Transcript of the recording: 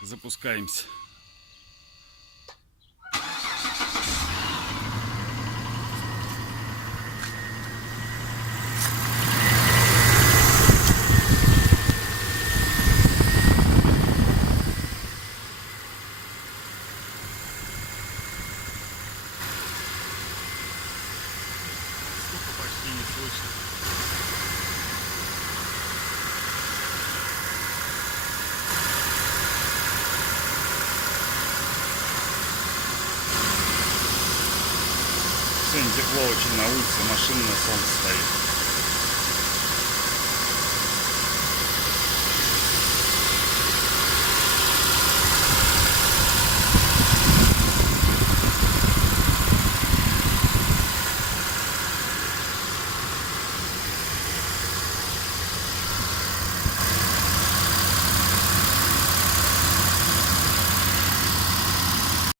Так, запускаемся. Стука почти не слышно. Сегодня тепло очень на улице, машина на солнце стоит.